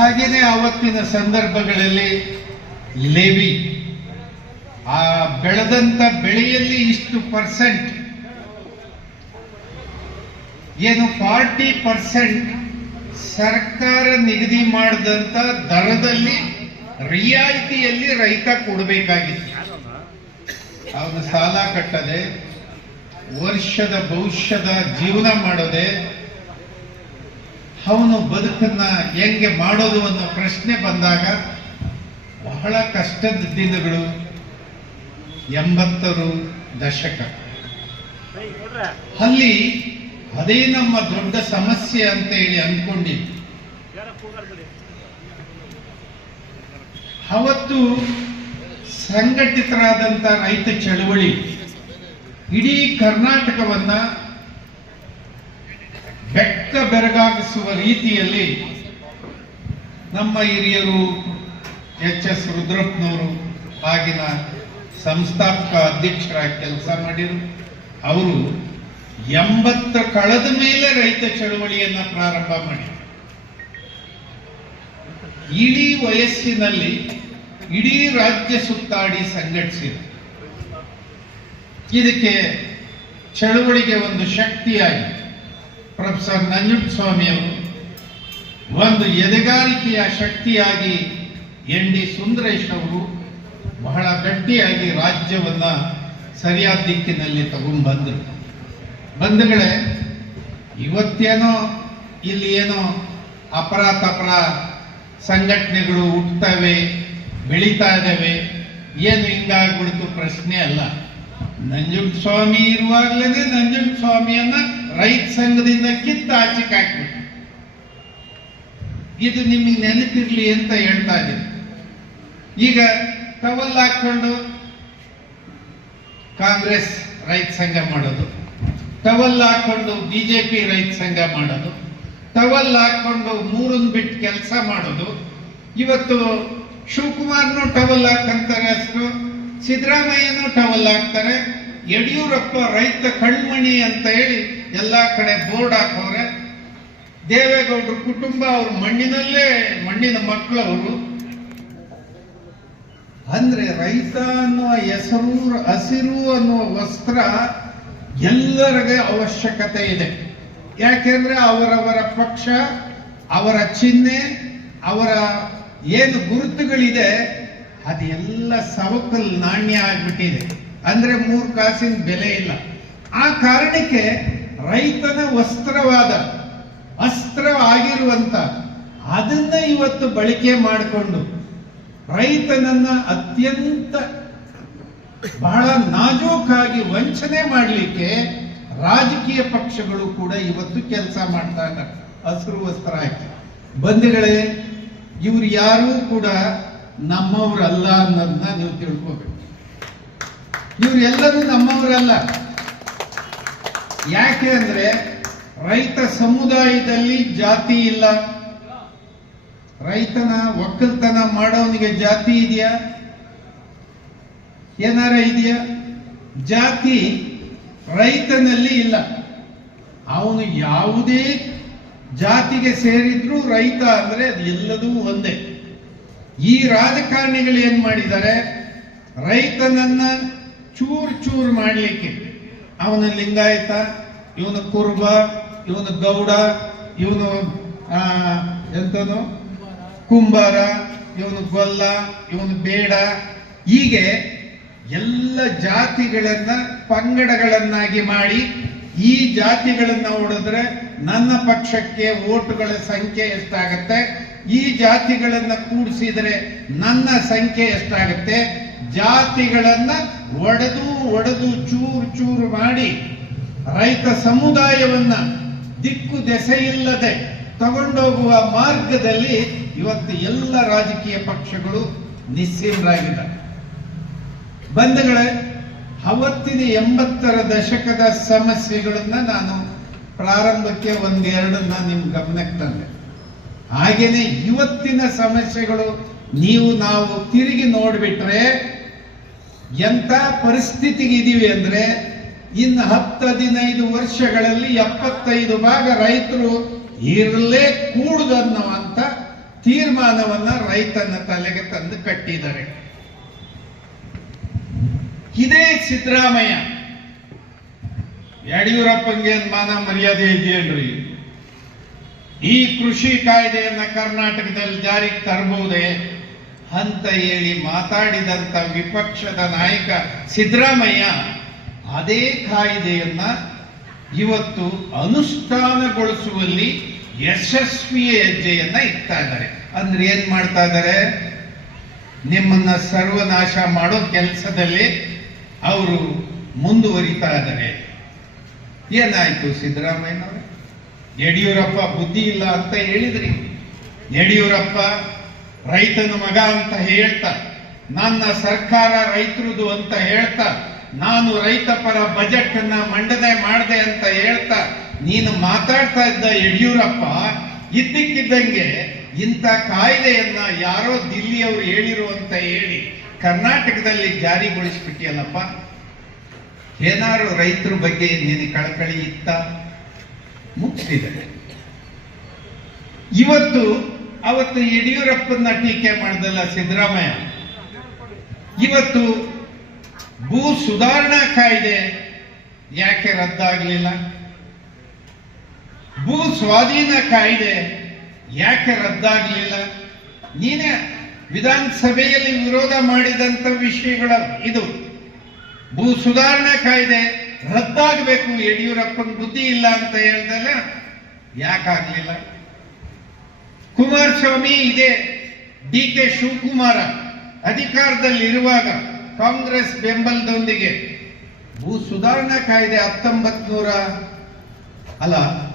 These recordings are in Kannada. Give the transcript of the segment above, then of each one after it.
ಹಾಗೇನೆ ಆವತ್ತಿನ ಸಂದರ್ಭಗಳಲ್ಲಿ ಲೇವಿ ಆ ಬೆಳೆದಂತ ಬೆಳೆಯಲ್ಲಿ ಇಷ್ಟು ಪರ್ಸೆಂಟ್ ಏನು 40% ಸರ್ಕಾರ ನಿಗದಿ ಮಾಡಿದಂತ ದರದಲ್ಲಿ ರಿಯಾಯಿತಿಯಲ್ಲಿ ರೈತ ಕೊಡಬೇಕಾಗಿತ್ತು. ಅವನು ಸಾಲ ಕಟ್ಟದೆ ವರ್ಷದ ಭವಿಷ್ಯದ ಜೀವನ ಮಾಡೋದೆ, ಅವನು ಬದುಕನ್ನ ಹೆಂಗೆ ಮಾಡೋದು ಅನ್ನೋ ಪ್ರಶ್ನೆ ಬಂದಾಗ ಬಹಳ ಕಷ್ಟದ ದಿನಗಳು 80ರ ದಶಕ. ಅಲ್ಲಿ ಅದೇ ನಮ್ಮ ದೊಡ್ಡ ಸಮಸ್ಯೆ ಅಂತ ಹೇಳಿ ಅನ್ಕೊಂಡಿದ್ವಿ. ಅವತ್ತು ಸಂಘಟಿತರಾದಂತ ರೈತ ಚಳವಳಿ ಇಡೀ ಕರ್ನಾಟಕವನ್ನ ಬೆಕ್ಕ ಬೆರಗಾಗಿಸುವ ರೀತಿಯಲ್ಲಿ ನಮ್ಮ ಹಿರಿಯರು ಎಚ್.ಎಸ್. ರುದ್ರಪ್ಪನವರು ಆಗಿನ ಸಂಸ್ಥಾಪಕ ಅಧ್ಯಕ್ಷರಾಗಿ ಕೆಲಸ ಮಾಡಿರು. ಅವರು 80 ಕಳೆದ ಮೇಲೆ ರೈತ ಚಳವಳಿಯನ್ನ ಪ್ರಾರಂಭ ಮಾಡಿದರು. ಇಡೀ ವಯಸ್ಸಿನಲ್ಲಿ ಇಡೀ ರಾಜ್ಯ ಸುತ್ತಾಡಿ ಸಂಘಟಿಸಿದರು. ಇದಕ್ಕೆ ಚಳವಳಿಗೆ ಒಂದು ಶಕ್ತಿಯಾಗಿ ಪ್ರೊಫೆಸರ್ ನಂಜುಂಡಸ್ವಾಮಿಯವರು, ಒಂದು ಎದೆಗಾರಿಕೆಯ ಶಕ್ತಿಯಾಗಿ ಎನ್.ಡಿ. ಸುಂದರೇಶ್ ಅವರು ಬಹಳ ಗಟ್ಟಿಯಾಗಿ ರಾಜ್ಯವನ್ನ ಸರಿಯಾದ ದಿಕ್ಕಿನಲ್ಲಿ ತಗೊಂಡ್ಬಂದರು. ಬಂಧುಗಳೇ, ಇವತ್ತೇನೋ ಇಲ್ಲಿ ಏನೋ ಅಪರ ಸಂಘಟನೆಗಳು ಹುಟ್ಟುತ್ತವೆ, ಬೆಳೀತಾ ಇದ್ದಾವೆ, ಏನು ಹಿಂಗಾಗ್ಬಿಡ್ತು ಪ್ರಶ್ನೆ ಅಲ್ಲ. ನಂಜುಂಡಸ್ವಾಮಿ ಇರುವಾಗಲೇ ನಂಜುಂಡಸ್ವಾಮಿಯನ್ನ ರೈತ ಸಂಘದಿಂದ ಕಿತ್ತು ಆಚೆಗೆ ಹಾಕ್ಬಿಟ್ಟು, ಇದು ನಿಮಗೆ ನೆನಪಿರ್ಲಿ ಅಂತ ಹೇಳ್ತಾ ಇದ್ದೀನಿ. ಈಗ ಟವಲ್ ಹಾಕೊಂಡು ಕಾಂಗ್ರೆಸ್ ರೈತ ಸಂಘ ಮಾಡೋದು, ಟವಲ್ ಹಾಕೊಂಡು ಬಿಜೆಪಿ ರೈತ ಸಂಘ ಮಾಡೋದು, ಟವಲ್ ಹಾಕೊಂಡು ಮೂರನ್ ಬಿಟ್ಟು ಕೆಲಸ ಮಾಡೋದು. ಇವತ್ತು ಶಿವಕುಮಾರ್ನು ಟವಲ್ ಹಾಕಂತಾರೆ ಹೆಸರು, ಸಿದ್ದರಾಮಯ್ಯನು ಟವಲ್ ಹಾಕ್ತಾರೆ, ಯಡಿಯೂರಪ್ಪ ರೈತ ಕಣ್ಮಣಿ ಅಂತ ಹೇಳಿ ಎಲ್ಲಾ ಕಡೆ ಬೋರ್ಡ್ ಹಾಕೋರೆ. ದೇವೇಗೌಡರ ಕುಟುಂಬ ಅವ್ರ ಮಣ್ಣಿನ ಮಕ್ಕಳು ಅವರು. ಅಂದ್ರೆ ರೈತ ಅನ್ನುವ ಹೆಸರು, ಹಸಿರು ಅನ್ನುವ ವಸ್ತ್ರ ಎಲ್ಲರಿಗೆ ಅವಶ್ಯಕತೆ ಇದೆ. ಯಾಕೆಂದ್ರೆ ಅವರವರ ಪಕ್ಷ, ಅವರ ಚಿಹ್ನೆ, ಅವರ ಏನು ಗುರುತುಗಳಿದೆ ಅದೆಲ್ಲ ಸವಕಲ್ ನಾಣ್ಯ ಆಗ್ಬಿಟ್ಟಿದೆ. ಅಂದ್ರೆ 3 ಕಾಸಿನ ಬೆಲೆ ಇಲ್ಲ. ಆ ಕಾರಣಕ್ಕೆ ರೈತನ ವಸ್ತ್ರವಾದ ಅಸ್ತ್ರ ಆಗಿರುವಂತ ಅದನ್ನ ಇವತ್ತು ಬಳಕೆ ಮಾಡಿಕೊಂಡು ರೈತನನ್ನ ಅತ್ಯಂತ ಬಹಳ ನಾಜೂಕಾಗಿ ವಂಚನೆ ಮಾಡಲಿಕ್ಕೆ ರಾಜಕೀಯ ಪಕ್ಷಗಳು ಕೂಡ ಇವತ್ತು ಕೆಲಸ ಮಾಡ್ತಾ ಇದ್ದಾರೆ, ಹಸಿರು ವಸ್ತ್ರ ಹಾಕಿ. ಬಂಧುಗಳೇ, ಇವ್ರು ಯಾರೂ ಕೂಡ ನಮ್ಮವರಲ್ಲ ಅನ್ನೋದನ್ನ ನೀವು ತಿಳ್ಕೋಬೇಕು. ಇವರೆಲ್ಲರೂ ನಮ್ಮವರಲ್ಲ. ಯಾಕೆ ಅಂದ್ರೆ ರೈತ ಸಮುದಾಯದಲ್ಲಿ ಜಾತಿ ಇಲ್ಲ. ರೈತನ ಒಕ್ಕಲ್ತನ ಮಾಡೋನಿಗೆ ಜಾತಿ ಇದೆಯಾ? ಏನಾರ ಇದೆಯಾ? ಜಾತಿ ರೈತನಲ್ಲಿ ಇಲ್ಲ. ಅವನು ಯಾವುದೇ ಜಾತಿಗೆ ಸೇರಿದ್ರು ರೈತ ಅಂದ್ರೆ ಅದು ಎಲ್ಲದೂ ಒಂದೇ. ಈ ರಾಜಕಾರಣಿಗಳು ಏನ್ ಮಾಡಿದ್ದಾರೆ, ರೈತನನ್ನ ಚೂರ್ ಮಾಡಲಿಕ್ಕೆ ಅವನ ಲಿಂಗಾಯತ, ಇವನು ಕುರುಬ, ಇವನು ಗೌಡ, ಇವನು ಎಂತನು ಕುಂಬಾರ, ಇವನು ಗೊಲ್ಲ, ಇವನು ಬೇಡ, ಹೀಗೆ ಎಲ್ಲ ಜಾತಿಗಳನ್ನ ಪಂಗಡಗಳನ್ನಾಗಿ ಮಾಡಿ ಈ ಜಾತಿಗಳನ್ನ ಹೊಡೆದ್ರೆ ನನ್ನ ಪಕ್ಷಕ್ಕೆ ಓಟುಗಳ ಸಂಖ್ಯೆ ಎಷ್ಟಾಗತ್ತೆ, ಈ ಜಾತಿಗಳನ್ನ ಕೂಡಿಸಿದರೆ ನನ್ನ ಸಂಖ್ಯೆ ಎಷ್ಟಾಗತ್ತೆ, ಜಾತಿಗಳನ್ನ ಒಡೆದು ಚೂರು ಮಾಡಿ ರೈತ ಸಮುದಾಯವನ್ನ ದಿಕ್ಕು ದೆಸೆಯಿಲ್ಲದೆ ತಗೊಂಡೋಗುವ ಮಾರ್ಗದಲ್ಲಿ ಇವತ್ತು ಎಲ್ಲ ರಾಜಕೀಯ ಪಕ್ಷಗಳು ನಿಸ್ಸೀಮರಾಗಿದ್ದಾರೆ. ಬಂಧುಗಳೇ, ಅವತ್ತಿನ 80ರ ದಶಕದ ಸಮಸ್ಯೆಗಳನ್ನ ನಾನು ಪ್ರಾರಂಭಕ್ಕೆ ಒಂದೆರಡನ್ನ ನಿಮ್ ಗಮನಕ್ಕೆ ತಂದೆ. ಹಾಗೇನೆ ಇವತ್ತಿನ ಸಮಸ್ಯೆಗಳು ನಾವು ತಿರುಗಿ ನೋಡ್ಬಿಟ್ರೆ ಎಂತ ಪರಿಸ್ಥಿತಿಗೆ ಇದೀವಿ ಅಂದ್ರೆ, ಇನ್ನು 10-15 ವರ್ಷಗಳಲ್ಲಿ 75% ರೈತರು ಇರಲೇ ಕೂಡುದನ್ನುವಂತ ತೀರ್ಮಾನವನ್ನ ರೈತನ ತಲೆಗೆ ತಂದು ಕಟ್ಟಿದ್ದಾರೆ. ಇದೇ ಸಿದ್ದರಾಮಯ್ಯ ಯಡಿಯೂರಪ್ಪಂಗೆ ಮಾನ ಮರ್ಯಾದೆ ಇದೆಯೇನ್ರಿ? ಈ ಕೃಷಿ ಕಾಯ್ದೆಯನ್ನ ಕರ್ನಾಟಕದಲ್ಲಿ ಜಾರಿಗೆ ತರಬಹುದೇ ಅಂತ ಹೇಳಿ ಮಾತಾಡಿದಂತ ವಿಪಕ್ಷದ ನಾಯಕ ಸಿದ್ದರಾಮಯ್ಯ ಅದೇ ಕಾಯ್ದೆಯನ್ನ ಇವತ್ತು ಅನುಷ್ಠಾನಗೊಳಿಸುವಲ್ಲಿ ಯಶಸ್ವಿಯ ಹೆಜ್ಜೆಯನ್ನ ಇಡ್ತಾ ಇದ್ದಾರೆ. ಅಂದ್ರೆ ಏನ್ ಮಾಡ್ತಾ ಇದ್ದಾರೆ? ನಿಮ್ಮನ್ನ ಸರ್ವನಾಶ ಮಾಡೋ ಕೆಲಸದಲ್ಲಿ ಅವರು ಮುಂದುವರಿತಾ ಇದ್ದಾರೆ. ಏನಾಯ್ತು ಸಿದ್ದರಾಮಯ್ಯನವರು? ಯಡಿಯೂರಪ್ಪ ಬುದ್ಧಿ ಇಲ್ಲ ಅಂತ ಹೇಳಿದ್ರಿ. ಯಡಿಯೂರಪ್ಪ ರೈತನ ಮಗ ಅಂತ ಹೇಳ್ತಾ, ನನ್ನ ಸರ್ಕಾರ ರೈತರದು ಅಂತ ಹೇಳ್ತಾ, ನಾನು ರೈತ ಪರ ಬಜೆಟ್ ಅನ್ನ ಮಂಡನೆ ಮಾಡಿದೆ ಅಂತ ಹೇಳ್ತಾ ನೀನು ಮಾತಾಡ್ತಾ ಇದ್ದ ಯಡಿಯೂರಪ್ಪ ಇದ್ದಕ್ಕಿದ್ದಂಗೆ ಇಂಥ ಕಾಯ್ದೆಯನ್ನ ಯಾರೋ ದಿಲ್ಲಿಯವರು ಹೇಳಿರು ಅಂತ ಹೇಳಿ ಕರ್ನಾಟಕದಲ್ಲಿ ಜಾರಿಗೊಳಿಸ್ಬಿಟ್ಟಿಯಲ್ಲಪ್ಪ. ಏನಾರು ರೈತರ ಬಗ್ಗೆ ನಿನ್ನ ಕಳಕಳಿ ಇತ್ತ? ಮುಗಿಸಿದರೆ ಅವತ್ತು ಯಡಿಯೂರಪ್ಪನ ಟೀಕೆ ಮಾಡ್ದಲ್ಲ ಸಿದ್ದರಾಮಯ್ಯ, ಇವತ್ತು ಭೂ ಸುಧಾರಣಾ ಕಾಯ್ದೆ ಯಾಕೆ ರದ್ದಾಗಲಿಲ್ಲ? ಭೂ ಸ್ವಾಧೀನ ಕಾಯ್ದೆ ಯಾಕೆ ರದ್ದಾಗಲಿಲ್ಲ? ನೀನೇ ವಿಧಾನಸಭೆಯಲ್ಲಿ ವಿರೋಧ ಮಾಡಿದಂತ ವಿಷಯಗಳ ಇದು. ಭೂ ಸುಧಾರಣಾ ಕಾಯ್ದೆ ರದ್ದಾಗಬೇಕು, ಯಡಿಯೂರಪ್ಪನ ಬುದ್ಧಿ ಇಲ್ಲ ಅಂತ ಹೇಳ್ದಲ್ಲ, ಯಾಕಾಗ್ಲಿಲ್ಲ? ಕುಮಾರಸ್ವಾಮಿ ಇದೆ, DK ಶಿವಕುಮಾರ ಅಧಿಕಾರದಲ್ಲಿ ಇರುವಾಗ ಕಾಂಗ್ರೆಸ್ ಬೆಂಬಲದೊಂದಿಗೆ ಭೂ ಸುಧಾರಣಾ ಕಾಯ್ದೆ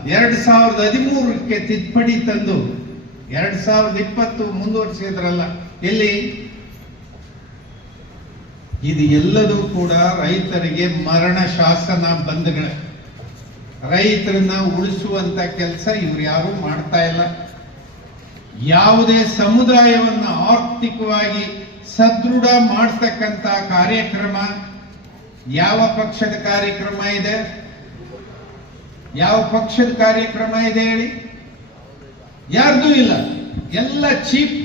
2013ಕ್ಕೆ ತಿದ್ದುಪಡಿ ತಂದು 2020 ಮುಂದುವರಿಸಿದ್ರಲ್ಲ, ಎಲ್ಲಿ? ಇದು ಎಲ್ಲದೂ ಕೂಡ ರೈತರಿಗೆ ಮರಣ ಶಾಸನ ಬಂಧುಗಳೇ. ರೈತರನ್ನ ಉಳಿಸುವಂತ ಕೆಲಸ ಇವ್ರು ಯಾರು ಮಾಡ್ತಾ ಇಲ್ಲ. ಯಾವುದೇ ಸಮುದಾಯವನ್ನು ಆರ್ಥಿಕವಾಗಿ ಸದೃಢ ಮಾಡತಕ್ಕಂತ ಕಾರ್ಯಕ್ರಮ ಯಾವ ಪಕ್ಷದ ಕಾರ್ಯಕ್ರಮ ಇದೆ? ಯಾವ ಪಕ್ಷದ ಕಾರ್ಯಕ್ರಮ ಇದೆ ಹೇಳಿ? ಯಾರ್ದೂ ಇಲ್ಲ. ಎಲ್ಲ ಚೀಪ್,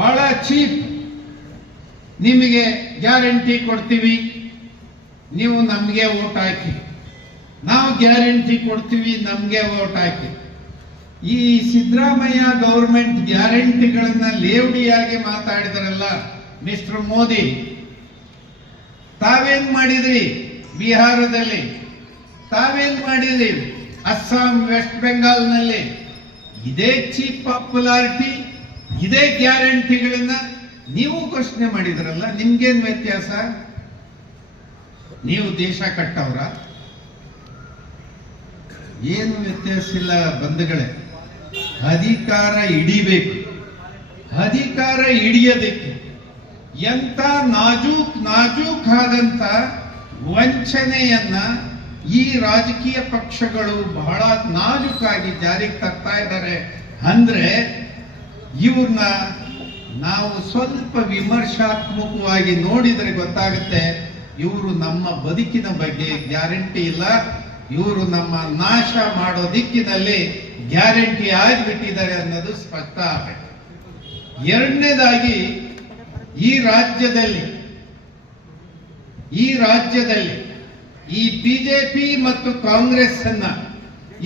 ಬಹಳ ಚೀಪ್. ನಿಮಗೆ ಗ್ಯಾರಂಟಿ ಕೊಡ್ತೀವಿ, ನೀವು ನಮಗೆ ವೋಟ್ ಹಾಕಿ. ನಾವು ಗ್ಯಾರಂಟಿ ಕೊಡ್ತೀವಿ, ನಮಗೆ ವೋಟ್ ಹಾಕಿ. ಈ ಸಿದ್ದರಾಮಯ್ಯ ಗೌರ್ಮೆಂಟ್ ಗ್ಯಾರಂಟಿಗಳನ್ನ ಲೇವಡಿಯಾಗಿ ಮಾತಾಡಿದ್ರಲ್ಲ ಮಿಸ್ಟರ್ ಮೋದಿ. ತಾವೇನ್ ಮಾಡಿದ್ರಿ ಬಿಹಾರದಲ್ಲಿ? ತಾವೇನ್ ಮಾಡಿದ್ರಿ ಅಸ್ಸಾಂ, ವೆಸ್ಟ್ ಬೆಂಗಾಲ್ನಲ್ಲಿ? ಇದೇ ಚೀಪ್ ಪಾಪ್ಯುಲಾರಿಟಿ, ಇದೇ ಗ್ಯಾರಂಟಿಗಳನ್ನ ನೀವು ಘೋಷಣೆ ಮಾಡಿದ್ರಲ್ಲ. ನಿಮ್ಗೇನ್ ವ್ಯತ್ಯಾಸ? ನೀವು ದೇಶ ಕಟ್ಟವ್ರ? ಏನು ವ್ಯತ್ಯಾಸ ಇಲ್ಲ ಬಂಧುಗಳೇ. ಅಧಿಕಾರ ಹಿಡಿಬೇಕು. ಅಧಿಕಾರ ಹಿಡಿಯೋದಕ್ಕೆ ಎಂತ ನಾಜೂಕಾದಂತ ವಂಚನೆಯನ್ನ ಈ ರಾಜಕೀಯ ಪಕ್ಷಗಳು ಬಹಳ ನಾಜೂಕಾಗಿ ಜಾರಿಗೆ ತರ್ತಾ ಇದ್ದಾರೆ ಅಂದ್ರೆ ಇವ್ರನ್ನ ನಾವು ಸ್ವಲ್ಪ ವಿಮರ್ಶಾತ್ಮಕವಾಗಿ ನೋಡಿದ್ರೆ ಗೊತ್ತಾಗುತ್ತೆ. ಇವರು ನಮ್ಮ ಬದುಕಿನ ಬಗ್ಗೆ ಗ್ಯಾರಂಟಿ ಇಲ್ಲ, ಇವರು ನಮ್ಮ ನಾಶ ಮಾಡೋ ದಿಕ್ಕಿನಲ್ಲಿ ಗ್ಯಾರಂಟಿ ಆಗಿಬಿಟ್ಟಿದ್ದಾರೆ ಅನ್ನೋದು ಸ್ಪಷ್ಟ ಆಗಬೇಕು. ಎರಡನೇದಾಗಿ ಈ ರಾಜ್ಯದಲ್ಲಿ ಈ ಬಿಜೆಪಿ ಮತ್ತು ಕಾಂಗ್ರೆಸ್ ಅನ್ನ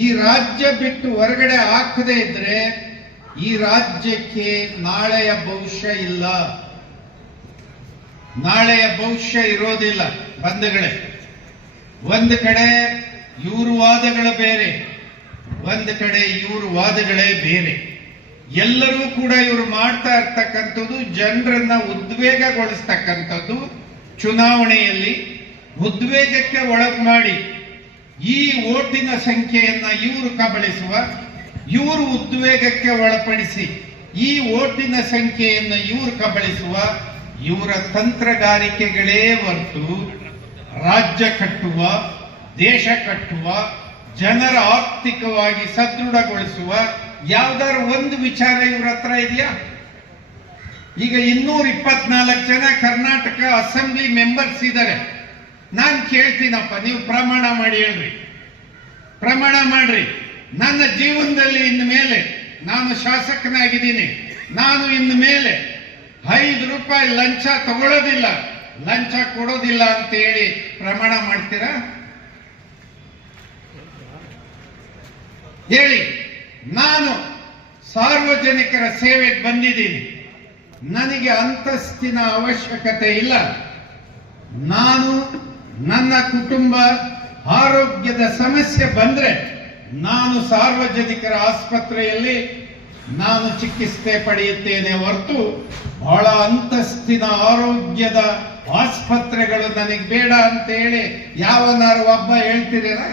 ಈ ರಾಜ್ಯ ಬಿಟ್ಟು ಹೊರಗಡೆ ಹಾಕದೇ ಇದ್ರೆ ಈ ರಾಜ್ಯಕ್ಕೆ ನಾಳೆಯ ಭವಿಷ್ಯ ಇಲ್ಲ. ನಾಳೆಯ ಭವಿಷ್ಯ ಇರೋದಿಲ್ಲ ಬಂಧುಗಳೇ. ಒಂದು ಕಡೆ ಇವ್ರ ವಾದಗಳು ಬೇರೆ, ಒಂದು ಕಡೆ ಇವ್ರ ವಾದಗಳೇ ಬೇರೆ. ಎಲ್ಲರೂ ಕೂಡ ಇವರು ಮಾಡ್ತಾ ಇರ್ತಕ್ಕಂಥದ್ದು ಜನರನ್ನ ಉದ್ವೇಗಗೊಳಿಸ್ತಕ್ಕಂಥದ್ದು. ಚುನಾವಣೆಯಲ್ಲಿ ಉದ್ವೇಗಕ್ಕೆ ಒಳಗ್ ಮಾಡಿ ಈ ಓಟಿನ ಸಂಖ್ಯೆಯನ್ನ ಇವರು ಕಬಳಿಸುವ, ಇವರು ಉದ್ವೇಗಕ್ಕೆ ಒಳಪಡಿಸಿ ಈ ಓಟಿನ ಸಂಖ್ಯೆಯನ್ನು ಇವರು ಕಬಳಿಸುವ ಇವರ ತಂತ್ರಗಾರಿಕೆಗಳೇ ಹೊರತು ರಾಜ್ಯ ಕಟ್ಟುವ, ದೇಶ ಕಟ್ಟುವ, ಜನರ ಆರ್ಥಿಕವಾಗಿ ಸದೃಢಗೊಳಿಸುವ ಯಾವ್ದಾರು ಒಂದು ವಿಚಾರ ಇವ್ರ ಹತ್ರ ಇದೆಯಾ? ಈಗ 224 ಜನ ಕರ್ನಾಟಕ ಅಸೆಂಬ್ಲಿ ಮೆಂಬರ್ಸ್ ಇದ್ದಾರೆ. ನಾನು ಕೇಳ್ತೀನಪ್ಪ, ನೀವು ಪ್ರಮಾಣ ಮಾಡಿ ಹೇಳ್ರಿ, ಪ್ರಮಾಣ ಮಾಡ್ರಿ, ನನ್ನ ಜೀವನದಲ್ಲಿ ಇನ್ನು ಮೇಲೆ ನಾನು ಶಾಸಕನಾಗಿದ್ದೀನಿ, ನಾನು ಇನ್ನು ಮೇಲೆ 5 ರೂಪಾಯಿ ಲಂಚ ತಗೊಳ್ಳೋದಿಲ್ಲ, ಲಂಚ ಕೊಡೋದಿಲ್ಲ ಅಂತ ಹೇಳಿ ಪ್ರಮಾಣ ಮಾಡ್ತೀರಾ? ಹೇಳಿ. ನಾನು ಸಾರ್ವಜನಿಕರ ಸೇವೆಗೆ ಬಂದಿದ್ದೀನಿ, ನನಗೆ ಅಂತಸ್ತಿನ ಅವಶ್ಯಕತೆ ಇಲ್ಲ. ನಾನು ನನ್ನ ಕುಟುಂಬ ಆರೋಗ್ಯದ ಸಮಸ್ಯೆ ಬಂದ್ರೆ ನಾನು ಸಾರ್ವಜನಿಕರ ಆಸ್ಪತ್ರೆಯಲ್ಲಿ ನಾನು ಚಿಕಿತ್ಸೆ ಪಡೆಯುತ್ತೇನೆ ಹೊರತು ಬಹಳ ಅಂತಸ್ತಿನ ಆರೋಗ್ಯದ ಆಸ್ಪತ್ರೆಗಳು ನನಗೆ ಬೇಡ ಅಂತ ಹೇಳಿ ಯಾವನಾರು ಒಬ್ಬ ಹೇಳ್ತೀರಾ?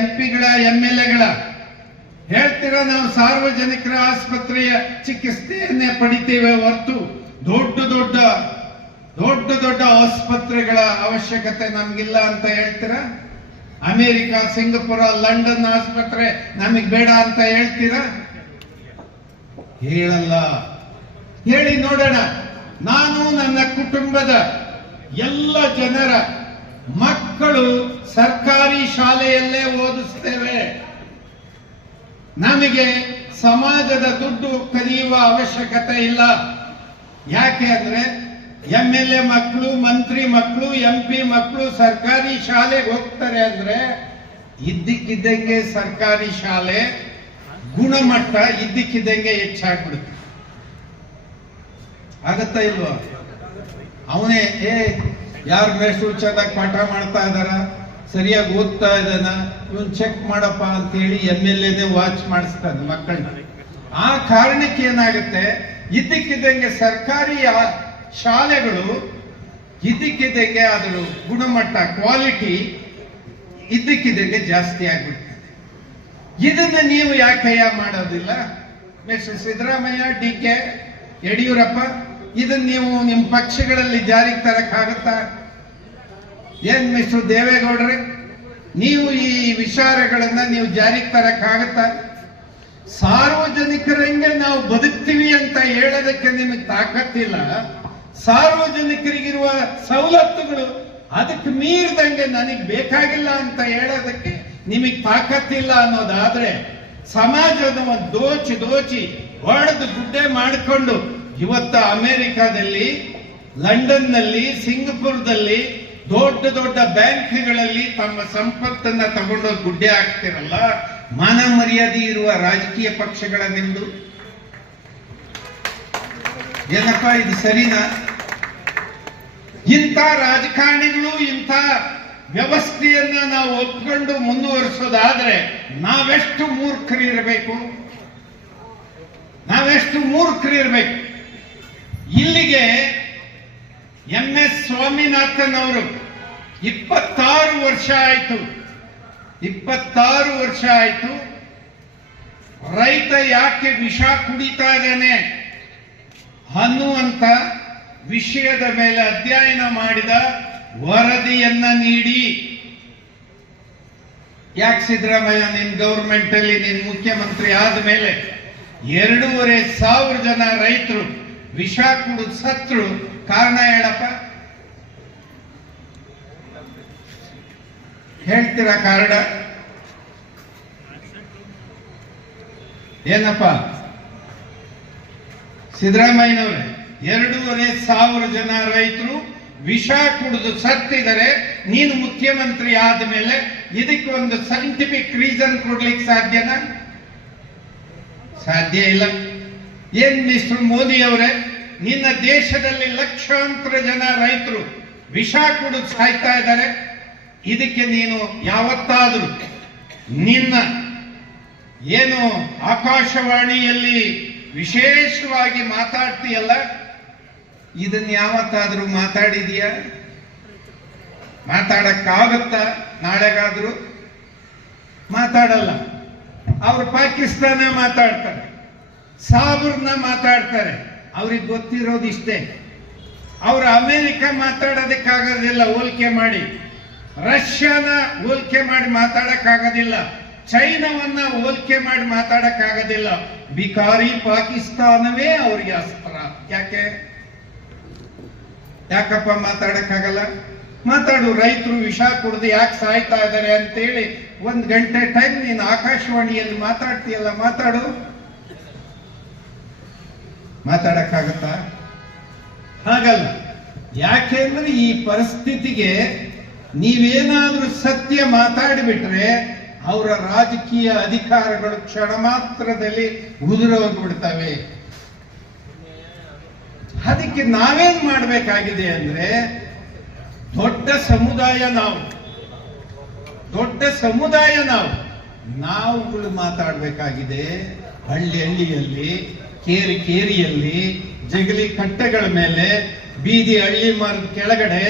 MP-ಗಳ MLA-ಗಳ ಹೇಳ್ತೀರಾ? ನಾವು ಸಾರ್ವಜನಿಕರ ಆಸ್ಪತ್ರೆಯ ಚಿಕಿತ್ಸೆಯನ್ನೇ ಪಡಿತೇವೆ ಹೊರತು ದೊಡ್ಡ ದೊಡ್ಡ ಆಸ್ಪತ್ರೆಗಳ ಅವಶ್ಯಕತೆ ನಮ್ಗಿಲ್ಲ ಅಂತ ಹೇಳ್ತೀರಾ? ಅಮೆರಿಕ, ಸಿಂಗಪುರ, ಲಂಡನ್ ಆಸ್ಪತ್ರೆ ನಮಗ್ ಬೇಡ ಅಂತ ಹೇಳ್ತೀರಾ? ಹೇಳಲ್ಲ. ಹೇಳಿ ನೋಡೋಣ. ನಾನು ನನ್ನ ಕುಟುಂಬದ ಎಲ್ಲ ಜನರ ಮಕ್ಕಳು ಸರ್ಕಾರಿ ಶಾಲೆಯಲ್ಲೇ ಓದಿಸ್ತೇವೆ. ನಮಗೆ ಸಮಾಜದ ದುಡ್ಡು ಕಲಿಯುವ ಅವಶ್ಯಕತೆ ಇಲ್ಲ. ಯಾಕೆ ಅಂದ್ರೆ MLA ಮಕ್ಕಳು, ಮಂತ್ರಿ ಮಕ್ಕಳು, MP ಮಕ್ಕಳು ಸರ್ಕಾರಿ ಶಾಲೆಗೆ ಹೋಗ್ತಾರೆ ಅಂದ್ರೆ ಇದ್ದಕ್ಕಿದ್ದಂಗೆ ಸರ್ಕಾರಿ ಶಾಲೆ ಗುಣಮಟ್ಟ ಇದ್ದಕ್ಕಿದ್ದಂಗೆ ಹೆಚ್ಚಾಗ್ಬಿಡುತ್ತೆ. ಆಗತ್ತಾ ಇಲ್ವಾ? ಅವನೇ ಯಾರ ಮೇಷ್ಟ್ರು ಚೆನ್ನಾಗಿ ಪಾಠ ಮಾಡ್ತಾ ಇದಾರ, ಸರಿಯಾಗಿ ಓದ್ತಾ ಇದ್ದಾನ, ಇವನ್ ಚೆಕ್ ಮಾಡಪ್ಪ ಅಂತ ಹೇಳಿ MLA ವಾಚ್ ಮಾಡಿಸ್ತಾನೆ ಮಕ್ಕಳನ್ನ. ಆ ಕಾರಣಕ್ಕೆ ಏನಾಗುತ್ತೆ, ಇದ್ದಕ್ಕಿದ್ದಂಗೆ ಸರ್ಕಾರಿ ಶಾಲೆಗಳು ಇದ್ದಕ್ಕಿದ್ದಂಗೆ ಅದ್ರ ಗುಣಮಟ್ಟ, ಕ್ವಾಲಿಟಿ ಇದ್ದಕ್ಕಿದ್ದಂಗೆ ಜಾಸ್ತಿ ಆಗ್ಬಿಡ್ತದೆ. ಇದನ್ನ ನೀವು ಯಾಕೆಯ ಮಾಡೋದಿಲ್ಲ? ಮಿಸ್ಟರ್ ಸಿದ್ದರಾಮಯ್ಯ, DK ಯಡಿಯೂರಪ್ಪ, ಇದನ್ನ ನೀವು ನಿಮ್ಮ ಪಕ್ಷಗಳಲ್ಲಿ ಜಾರಿಗೆ ತರಕ್ಕಾಗತ್ತಾ? ಏನ್ ಮಿಸ್ಟರ್ ದೇವೇಗೌಡ್ರೆ, ನೀವು ಈ ವಿಚಾರಗಳನ್ನ ನೀವು ಜಾರಿಗೆ ತರಕ್ಕಾಗತ್ತಾ? ಸಾರ್ವಜನಿಕರಂಗೆ ನಾವು ಬದುಕ್ತೀವಿ ಅಂತ ಹೇಳೋದಕ್ಕೆ ನಿಮಗೆ ತಾಕತ್ತಿಲ್ಲ. ಸಾರ್ವಜನಿಕರಿಗಿರುವ ಸವಲತ್ತುಗಳು ಅದಕ್ಕೆ ಮೀರಿದಂಗೆ ನನಗೆ ಬೇಕಾಗಿಲ್ಲ ಅಂತ ಹೇಳೋದಕ್ಕೆ ನಿಮಗೆ ತಾಕತ್ತಿಲ್ಲ ಅನ್ನೋದಾದ್ರೆ, ಸಮಾಜದ ದೋಚಿ ಹೊಡೆದು ಗುಡ್ಡೆ ಮಾಡಿಕೊಂಡು ಇವತ್ತು ಅಮೆರಿಕಾದಲ್ಲಿ, ಲಂಡನ್ನಲ್ಲಿ, ಸಿಂಗಪುರದಲ್ಲಿ ದೊಡ್ಡ ಬ್ಯಾಂಕ್ಗಳಲ್ಲಿ ತಮ್ಮ ಸಂಪತ್ತನ್ನ ತಗೊಂಡೋಗಿ ಗುಡ್ಡೆ ಹಾಕ್ತಿರಲ್ಲ, ಮಾನ ಮರ್ಯಾದೆ ಇರುವ ರಾಜಕೀಯ ಪಕ್ಷಗಳ ನಿಮ್ದು ಏನಪ್ಪ ಇದು ಸರಿನಾ? ಇಂಥ ರಾಜಕಾರಣಿಗಳು ಇಂಥ ವ್ಯವಸ್ಥೆಯನ್ನ ನಾವು ಒಪ್ಕೊಂಡು ಮುಂದುವರಿಸೋದಾದ್ರೆ ನಾವೆಷ್ಟು ಮೂರ್ಖರಿರಬೇಕು? ಇಲ್ಲಿಗೆ MS ಸ್ವಾಮಿನಾಥನ್ ಅವರು 26 ವರ್ಷ ಆಯ್ತು ರೈತ ಯಾಕೆ ವಿಷ ಕುಡಿತಾ ಇದ್ದಾನೆ ಅನ್ನುವಂತ ವಿಷಯದ ಮೇಲೆ ಅಧ್ಯಯನ ಮಾಡಿದ ವರದಿಯನ್ನ ನೀಡಿ, ಯಾಕೆ ಸಿದ್ದರಾಮಯ್ಯ ನಿನ್ ಗೌರ್ಮೆಂಟ್ ಅಲ್ಲಿ ನೀನ್ ಮುಖ್ಯಮಂತ್ರಿ ಆದ ಮೇಲೆ 2,500 ಜನ ರೈತರು ವಿಷ ಕುಡಿದು ಸತ್ರು, ಕಾರಣ ಹೇಳಪ್ಪ? ಹೇಳ್ತೀರಾ ಕಾರಣ ಏನಪ್ಪ? ಸಿದ್ದರಾಮಯ್ಯನವರೇ, 2,500 ಜನ ರೈತರು ವಿಷ ಕುಡಿದು ಸತ್ತಿದರೆ ನೀನು ಮುಖ್ಯಮಂತ್ರಿ ಆದ ಮೇಲೆ ಇದಕ್ಕೆ ಒಂದು ಸೈಂಟಿಫಿಕ್ ರೀಸನ್ ಕೊಡ್ಲಿಕ್ಕೆ ಸಾಧ್ಯನಾ? ಸಾಧ್ಯ ಇಲ್ಲ. ಏನ್ ಮಿಸ್ಟರ್ ಮೋದಿ ಅವರೇ, ನಿನ್ನ ದೇಶದಲ್ಲಿ ಲಕ್ಷಾಂತರ ಜನ ರೈತರು ವಿಷ ಕುಡಿದು ಸಾಯ್ತಾ ಇದ್ದಾರೆ, ಇದಕ್ಕೆ ನೀನು ಯಾವತ್ತಾದ್ರೂ ನಿನ್ನ ಏನು ಆಕಾಶವಾಣಿಯಲ್ಲಿ ವಿಶೇಷವಾಗಿ ಮಾತಾಡ್ತೀಯಲ್ಲ, ಇದನ್ನ ಯಾವತ್ತಾದ್ರೂ ಮಾತಾಡಿದೀಯಾ? ಮಾತಾಡಕ್ಕಾಗತ್ತಾ? ನಾಳೆಗಾದ್ರೂ ಮಾತಾಡಲ್ಲ. ಅವ್ರು ಪಾಕಿಸ್ತಾನ ಮಾತಾಡ್ತಾರೆ, ಸಾಬ್ರನ್ನ ಮಾತಾಡ್ತಾರೆ, ಅವ್ರಿಗೆ ಗೊತ್ತಿರೋದು ಇಷ್ಟೇ. ಅವ್ರು ಅಮೆರಿಕ ಮಾತಾಡೋದಕ್ಕಾಗೋದಿಲ್ಲ ಹೋಲಿಕೆ ಮಾಡಿ, ರಷ್ಯಾನ ಹೋಲಿಕೆ ಮಾಡಿ ಮಾತಾಡಕ್ಕಾಗೋದಿಲ್ಲ, ಚೈನಾವನ್ನ ಹೋಲಿಕೆ ಮಾಡಿ ಮಾತಾಡಕ್ಕಾಗೋದಿಲ್ಲ. ಬಿಕಾರಿ ಪಾಕಿಸ್ತಾನವೇ ಅವ್ರಿಗೆ ಅಸ್ತ್ರ. ಯಾಕಪ್ಪ ಮಾತಾಡಕ್ಕಾಗಲ್ಲ? ಮಾತಾಡು. ರೈತರು ವಿಷ ಕುಡಿದು ಯಾಕೆ ಸಾಯ್ತಾ ಇದ್ದಾರೆ ಅಂತೇಳಿ 1 ಗಂಟೆ ಟೈಮ್ ನೀನು ಆಕಾಶವಾಣಿಯಲ್ಲಿ ಮಾತಾಡ್ತೀಯಲ್ಲ, ಮಾತಾಡು. ಮಾತಾಡಕ್ಕಾಗತ್ತಾ? ಹಾಗಲ್ಲ. ಯಾಕೆಂದ್ರೆ ಈ ಪರಿಸ್ಥಿತಿಗೆ ನೀವೇನಾದ್ರೂ ಸತ್ಯ ಮಾತಾಡಿಬಿಟ್ರೆ ಅವರ ರಾಜಕೀಯ ಅಧಿಕಾರಗಳು ಕ್ಷಣ ಮಾತ್ರದಲ್ಲಿ ಉದುರೋಗ್ಬಿಡ್ತವೆ. ಅದಕ್ಕೆ ನಾವೇನ್ ಮಾಡಬೇಕಾಗಿದೆ ಅಂದ್ರೆ, ದೊಡ್ಡ ಸಮುದಾಯ ನಾವುಗಳು ಮಾತಾಡಬೇಕಾಗಿದೆ. ಹಳ್ಳಿಯಲ್ಲಿ, ಕೇರಿಯಲ್ಲಿ, ಜಗಲಿ ಕಟ್ಟೆಗಳ ಮೇಲೆ, ಬೀದಿ ಹಳ್ಳಿ ಮರದ ಕೆಳಗಡೆ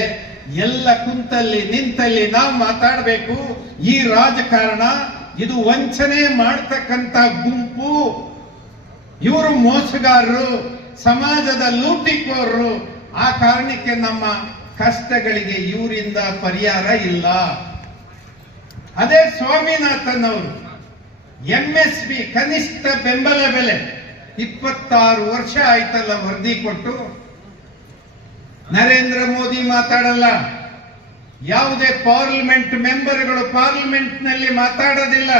ಎಲ್ಲ ಕುಂತಲ್ಲಿ ನಿಂತಲ್ಲಿ ನಾವು ಮಾತಾಡಬೇಕು. ಈ ರಾಜಕಾರಣ ಇದು ವಂಚನೆ ಮಾಡ್ತಕ್ಕಂಥ ಗುಂಪು, ಇವರು ಮೋಸಗಾರರು, ಸಮಾಜದ ಲೂಟಿಕೋರರು. ಆ ಕಾರಣಕ್ಕೆ ನಮ್ಮ ಕಷ್ಟಗಳಿಗೆ ಇವರಿಂದ ಪರಿಹಾರ ಇಲ್ಲ. ಅದೇ ಸ್ವಾಮಿನಾಥನ್ ಅವರು MSP ಕನಿಷ್ಠ ಬೆಂಬಲ ಬೆಲೆ 26 ವರ್ಷ ಆಯ್ತಲ್ಲ ವರದಿ ಕೊಟ್ಟು. ನರೇಂದ್ರ ಮೋದಿ ಮಾತಾಡಲ್ಲ, ಯಾವುದೇ ಪಾರ್ಲಿಮೆಂಟ್ ಮೆಂಬರ್ಗಳು ಪಾರ್ಲಿಮೆಂಟ್ ನಲ್ಲಿ ಮಾತಾಡೋದಿಲ್ಲ,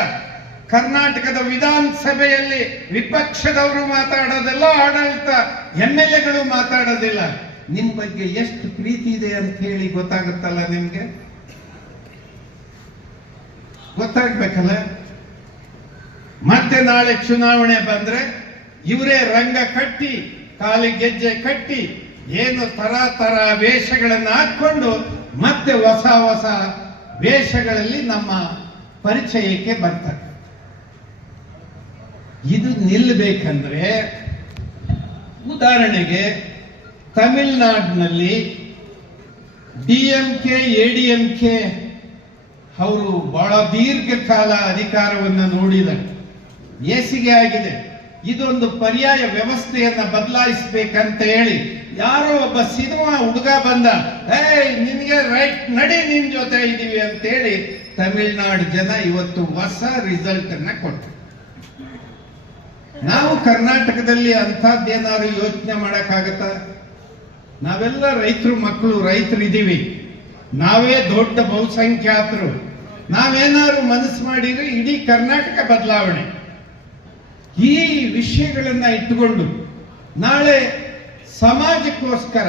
ಕರ್ನಾಟಕದ ವಿಧಾನಸಭೆಯಲ್ಲಿ ವಿಪಕ್ಷದವರು ಮಾತಾಡೋದಿಲ್ಲ, ಆಡಳಿತ MLAಗಳು ಮಾತಾಡೋದಿಲ್ಲ. ನಿಮ್ ಬಗ್ಗೆ ಎಷ್ಟು ಪ್ರೀತಿ ಇದೆ ಅಂತ ಹೇಳಿ ಗೊತ್ತಾಗುತ್ತಲ್ಲ, ನಿಮ್ಗೆ ಗೊತ್ತಾಗ್ಬೇಕಲ್ಲ. ಮತ್ತೆ ನಾಳೆ ಚುನಾವಣೆ ಬಂದ್ರೆ ಇವರೇ ರಂಗ ಕಟ್ಟಿ, ಕಾಲಿಗೆ ಗೆಜ್ಜೆ ಕಟ್ಟಿ, ಏನು ತರ ವೇಷಗಳನ್ನು ಹಾಕೊಂಡು ಮತ್ತೆ ಹೊಸ ವೇಷಗಳಲ್ಲಿ ನಮ್ಮ ಪರಿಚಯಕ್ಕೆ ಬರ್ತಾರೆ. ಇದು ನಿಲ್ಲಬೇಕಂದ್ರೆ, ಉದಾಹರಣೆಗೆ ತಮಿಳುನಾಡಿನಲ್ಲಿ DMK ADMK ಅವರು ಬಹಳ ದೀರ್ಘಕಾಲ ಅಧಿಕಾರವನ್ನು ನೋಡಿದ್ದಾರೆ, ಏಸಿಗೆ ಆಗಿದೆ. ಇದೊಂದು ಪರ್ಯಾಯ ವ್ಯವಸ್ಥೆಯನ್ನ ಬದಲಾಯಿಸಬೇಕಂತ ಹೇಳಿ ಯಾರೋ ಒಬ್ಬ ಸಿನಿಮಾ ಹುಡುಗ ಬಂದ, ನಿನ್ಗೆ ರೈಟ್ ನಡಿ, ನಿನ್ ಜೊತೆ ಇದೀವಿ ಅಂತೇಳಿ ತಮಿಳುನಾಡು ಜನ ಇವತ್ತು ಹೊಸ ರಿಸಲ್ಟ್ ಅನ್ನ ಕೊಟ್ಟರು. ನಾವು ಕರ್ನಾಟಕದಲ್ಲಿ ಅಂಥದ್ದೇನಾದ್ರು ಯೋಚನೆ ಮಾಡಕ್ಕಾಗತ್ತ? ನಾವೆಲ್ಲ ರೈತರು ಮಕ್ಕಳು, ರೈತರಿದ್ದೀವಿ, ನಾವೇ ದೊಡ್ಡ ಬಹುಸಂಖ್ಯಾತರು. ನಾವೇನಾದ್ರು ಮನಸ್ಸು ಮಾಡಿದ್ರೆ ಇಡೀ ಕರ್ನಾಟಕ ಬದಲಾವಣೆ. ಈ ವಿಷಯಗಳನ್ನ ಇಟ್ಟುಕೊಂಡು ನಾಳೆ ಸಮಾಜಕ್ಕೋಸ್ಕರ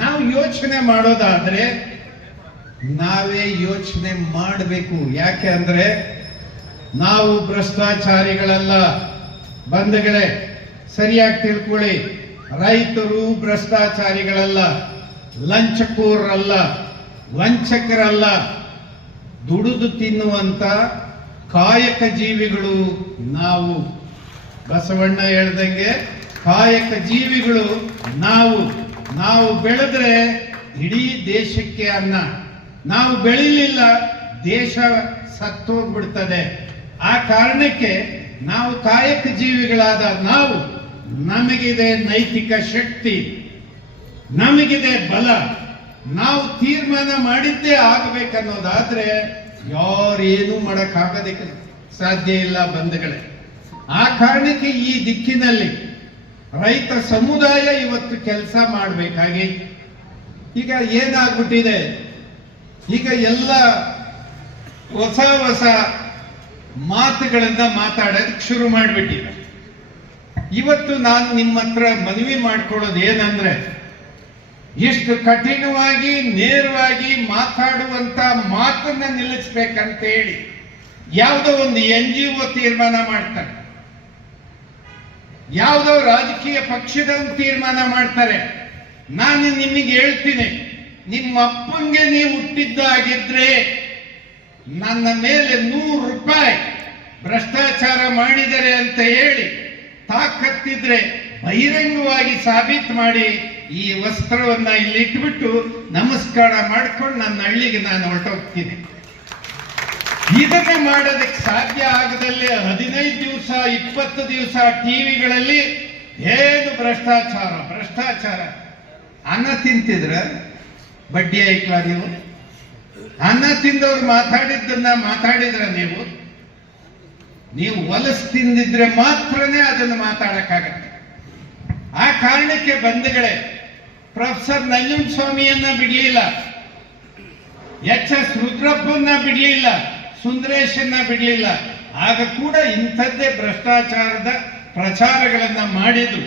ನಾವು ಯೋಚನೆ ಮಾಡೋದಾದ್ರೆ ನಾವೇ ಯೋಚನೆ ಮಾಡಬೇಕು. ಯಾಕೆ ಅಂದ್ರೆ ನಾವು ಭ್ರಷ್ಟಾಚಾರಿಗಳಲ್ಲ ಬಂಧುಗಳೇ, ಸರಿಯಾಗಿ ತಿಳ್ಕೊಳ್ಳಿ. ರೈತರು ಭ್ರಷ್ಟಾಚಾರಿಗಳಲ್ಲ, ಲಂಚಕೋರರಲ್ಲ, ವಂಚಕರಲ್ಲ, ದುಡಿದು ತಿನ್ನುವಂತ ಕಾಯಕ ಜೀವಿಗಳು ನಾವು. ಬಸವಣ್ಣ ಹೇಳ್ದಂಗೆ ಕಾಯಕ ಜೀವಿಗಳು ನಾವು ಬೆಳೆದ್ರೆ ಇಡೀ ದೇಶಕ್ಕೆ ಅನ್ನ. ನಾವು ಬೆಳಿಲಿಲ್ಲ, ದೇಶ ಸತ್ತೋಗ್ಬಿಡ್ತದೆ. ಆ ಕಾರಣಕ್ಕೆ ನಾವು ಕಾಯಕ ಜೀವಿಗಳಾದ ನಮಗಿದೆ ನೈತಿಕ ಶಕ್ತಿ, ನಮಗಿದೆ ಬಲ. ನಾವು ತೀರ್ಮಾನ ಮಾಡಿದ್ದೇ ಆಗಬೇಕನ್ನೋದಾದ್ರೆ ಯಾರೇನು ಮಾಡಕ್ಕಾಗೋದಕ್ಕೆ ಸಾಧ್ಯ ಇಲ್ಲ ಬಂಧುಗಳೇ. ಆ ಕಾರಣಕ್ಕೆ ಈ ದಿಕ್ಕಿನಲ್ಲಿ ರೈತ ಸಮುದಾಯ ಇವತ್ತು ಕೆಲಸ ಮಾಡಬೇಕಾಗಿ. ಈಗ ಏನಾಗ್ಬಿಟ್ಟಿದೆ, ಈಗ ಎಲ್ಲ ಹೊಸ ಮಾತುಗಳಿಂದ ಮಾತಾಡೋದಕ್ಕೆ ಶುರು ಮಾಡಿಬಿಟ್ಟಿದೆ. ಇವತ್ತು ನಾನು ನಿಮ್ಮ ಹತ್ರ ಮನವಿ ಮಾಡ್ಕೊಳ್ಳೋದು ಏನಂದ್ರೆ, ಎಷ್ಟು ಕಠಿಣವಾಗಿ ನೇರವಾಗಿ ಮಾತಾಡುವಂತ ಮಾತನ್ನ ನಿಲ್ಲಿಸ್ಬೇಕಂತ ಹೇಳಿ ಯಾವುದೋ ಒಂದು NGO ತೀರ್ಮಾನ ಮಾಡ್ತಾರೆ, ಯಾವುದೋ ರಾಜಕೀಯ ಪಕ್ಷದವರು ತೀರ್ಮಾನ ಮಾಡ್ತಾರೆ. ನಾನು ನಿಮಗೆ ಹೇಳ್ತೀನಿ, ನಿಮ್ಮ ಅಪ್ಪಂಗೆ ನೀವು ಹುಟ್ಟಿದ್ದಾಗಿದ್ರೆ ನನ್ನ ಮೇಲೆ 100 ರೂಪಾಯಿ ಭ್ರಷ್ಟಾಚಾರ ಮಾಡಿದರೆ ಅಂತ ಹೇಳಿ ತಾಕತ್ತಿದ್ರೆ ಬಹಿರಂಗವಾಗಿ ಸಾಬೀತು ಮಾಡಿ ಈ ವಸ್ತ್ರವನ್ನ ಇಲ್ಲಿ ಇಟ್ಬಿಟ್ಟು ನಮಸ್ಕಾರ ಮಾಡ್ಕೊಂಡು ನನ್ನ ಹಳ್ಳಿಗೆ ನಾನು ಹೊರಟೋಗ್ತೀನಿ. ಇದನ್ನ ಮಾಡೋದಕ್ಕೆ ಸಾಧ್ಯ ಆಗದಲ್ಲಿ 15 ದಿವಸ 20 ದಿವಸ ಟಿವಿಗಳಲ್ಲಿ ಏನು ಭ್ರಷ್ಟಾಚಾರ. ಅನ್ನ ತಿಂತಿದ್ರ ಬಡ್ಡಿ ಐಕ್ಲ ನೀವು? ಅನ್ನ ತಿಂದವ್ರು ಮಾತಾಡಿದ್ರ ನೀವು ಹೊಲಸು ತಿಂದಿದ್ರೆ ಮಾತ್ರನೇ ಅದನ್ನು ಮಾತಾಡಕ್ಕಾಗತ್ತೆ. ಆ ಕಾರಣಕ್ಕೆ ಬಂಧುಗಳೇ, ಪ್ರೊಫೆಸರ್ ನಂಜುಂಡಸ್ವಾಮಿಯನ್ನ ಬಿಡ್ಲಿಲ್ಲ, ಎಚ್.ಎಸ್. ರುದ್ರಪ್ಪನ್ನ ಬಿಡ್ಲಿಲ್ಲ, ಸುಂದರೇಶನ್ನ ಬಿಡ್ಲಿಲ್ಲ. ಆಗ ಕೂಡ ಇಂಥದ್ದೇ ಭ್ರಷ್ಟಾಚಾರದ ಪ್ರಚಾರಗಳನ್ನ ಮಾಡಿದ್ರು.